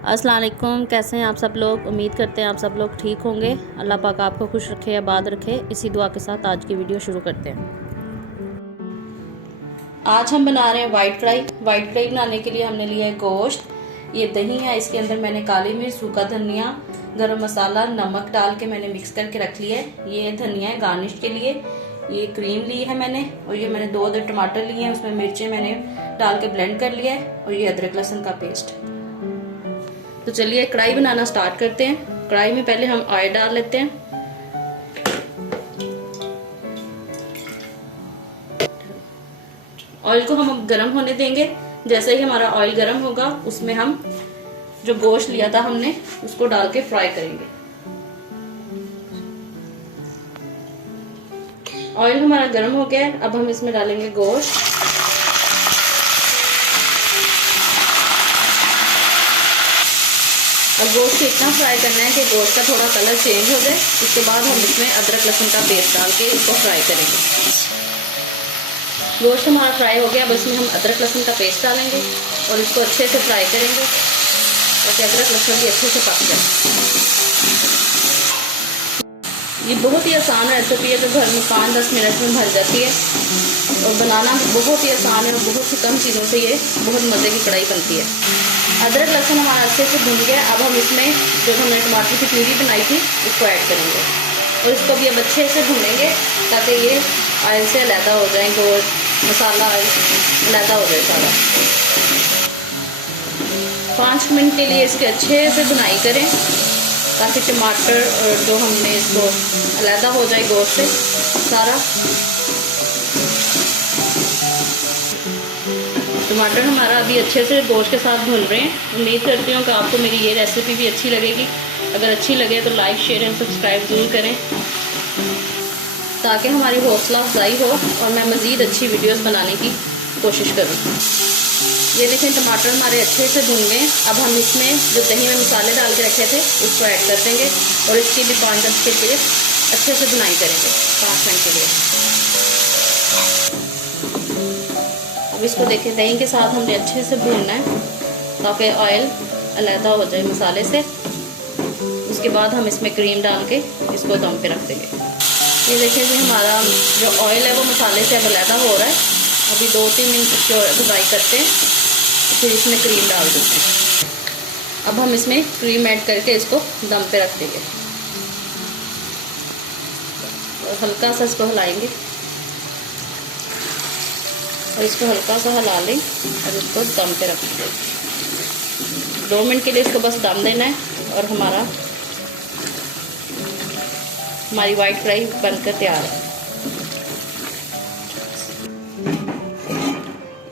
अस्सलाम वालेकुम। कैसे हैं आप सब लोग? उम्मीद करते हैं आप सब लोग ठीक होंगे। अल्लाह पाक आपको खुश रखे, आबाद रखे। इसी दुआ के साथ आज की वीडियो शुरू करते हैं। आज हम बना रहे हैं वाइट फ्राई। वाइट फ्राई बनाने के लिए हमने लिया है गोश्त, ये दही है, इसके अंदर मैंने काली मिर्च, सूखा धनिया, गरम मसाला, नमक डाल के मैंने मिक्स करके रख लिया है। ये धनिया है गार्निश के लिए। ये क्रीम ली है मैंने, और ये मैंने 2 अदर टमाटर लिए हैं, उसमें मिर्चें मैंने डाल के ब्लेंड कर लिया है, और ये अदरक लहसुन का पेस्ट। तो चलिए कढ़ाई बनाना स्टार्ट करते हैं। कढ़ाई में पहले हम ऑयल डाल लेते हैं। ऑयल को हम गर्म होने देंगे। जैसे ही हमारा ऑयल गर्म होगा, उसमें हम जो गोश्त लिया था हमने, उसको डाल के फ्राई करेंगे। ऑयल हमारा गर्म हो गया है। अब हम इसमें डालेंगे गोश्त। और गोश्त को इतना फ्राई करना है कि गोश्त का थोड़ा कलर चेंज हो जाए। उसके बाद हम इसमें अदरक लहसुन का पेस्ट डाल के इसको फ्राई करेंगे। गोश्त हमारा फ्राई हो गया। अब इसमें हम अदरक लहसुन का पेस्ट डालेंगे और इसको अच्छे से फ्राई करेंगे ताकि अदरक लहसुन भी अच्छे से पक जाए। ये बहुत ही आसान रेसिपी है जो घर में 5-10 मिनट में बन जाती है, और बनाना बहुत ही आसान है, और बहुत ही कम चीज़ों से ये बहुत मज़े की कढ़ाई बनती है। अदरक लहसुन हमारा अच्छे से भुन गया। अब हम इसमें जो हमने टमाटर की प्यूरी बनाई थी उसको ऐड करेंगे, और इसको भी अब अच्छे से भूनेंगे ताकि ये ऑयल से अलहदा हो जाए, और मसाला अलहदा हो जाए सारा। 5 मिनट के लिए इसके अच्छे से भुनाई करें ताकि टमाटर और जो हमने इसको अलहदा हो जाए गोश्त से सारा। टमाटर हमारा अभी अच्छे से गोश्त के साथ भून रहे हैं। उम्मीद करती हूँ कि आपको मेरी ये रेसिपी भी अच्छी लगेगी। अगर अच्छी लगे तो लाइक, शेयर एंड सब्सक्राइब ज़रूर करें ताकि हमारी हौसला अफजाई हो और मैं मज़ीद अच्छी वीडियोस बनाने की कोशिश करूँ। ये देखें टमाटर हमारे अच्छे से भून गए। अब हम इसमें जो दही में मसाले डाल के रखे थे उसको ऐड कर देंगे, और इसकी भी 5-10 मिनट के लिए अच्छे से भुनाई करेंगे, 5 मिनट के लिए। अब इसको देखें दही के साथ हमने अच्छे से भूनना है ताकि ऑयल अलहदा हो जाए मसाले से। उसके बाद हम इसमें क्रीम डाल के इसको दम पे रख देंगे। ये देखें जी हमारा जो ऑयल है वो मसाले से अब अलहदा हो रहा है। अभी 2-3 मिनट फ्राई करते हैं, फिर इसमें क्रीम डाल देते हैं। अब हम इसमें क्रीम ऐड करके इसको दम पे रख देंगे, और हल्का सा इसको हिलाएंगे, और इसको हल्का सा हिला लें और इसको दम पे रख देंगे। 2 मिनट के लिए इसको बस दम देना है, और हमारी वाइट फ्राई बनकर तैयार है।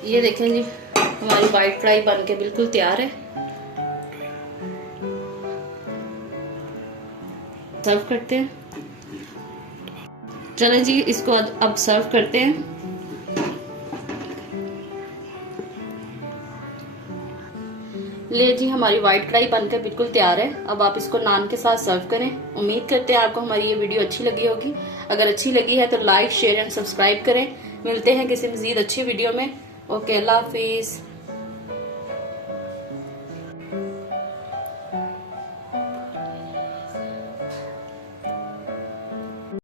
ये देखें जी हमारी वाइट फ्राई बनके बिल्कुल तैयार है। सर्व करते हैं। चलें जी इसको अब सर्व करते हैं। ले जी हमारी वाइट कढ़ाई बनकर बिल्कुल तैयार है। अब आप इसको नान के साथ सर्व करें। उम्मीद करते हैं आपको हमारी ये वीडियो अच्छी लगी होगी। अगर अच्छी लगी है तो लाइक, शेयर एंड सब्सक्राइब करें। मिलते हैं किसी मज़ीद अच्छी वीडियो में। ओके, अल्लाह हाफिज़।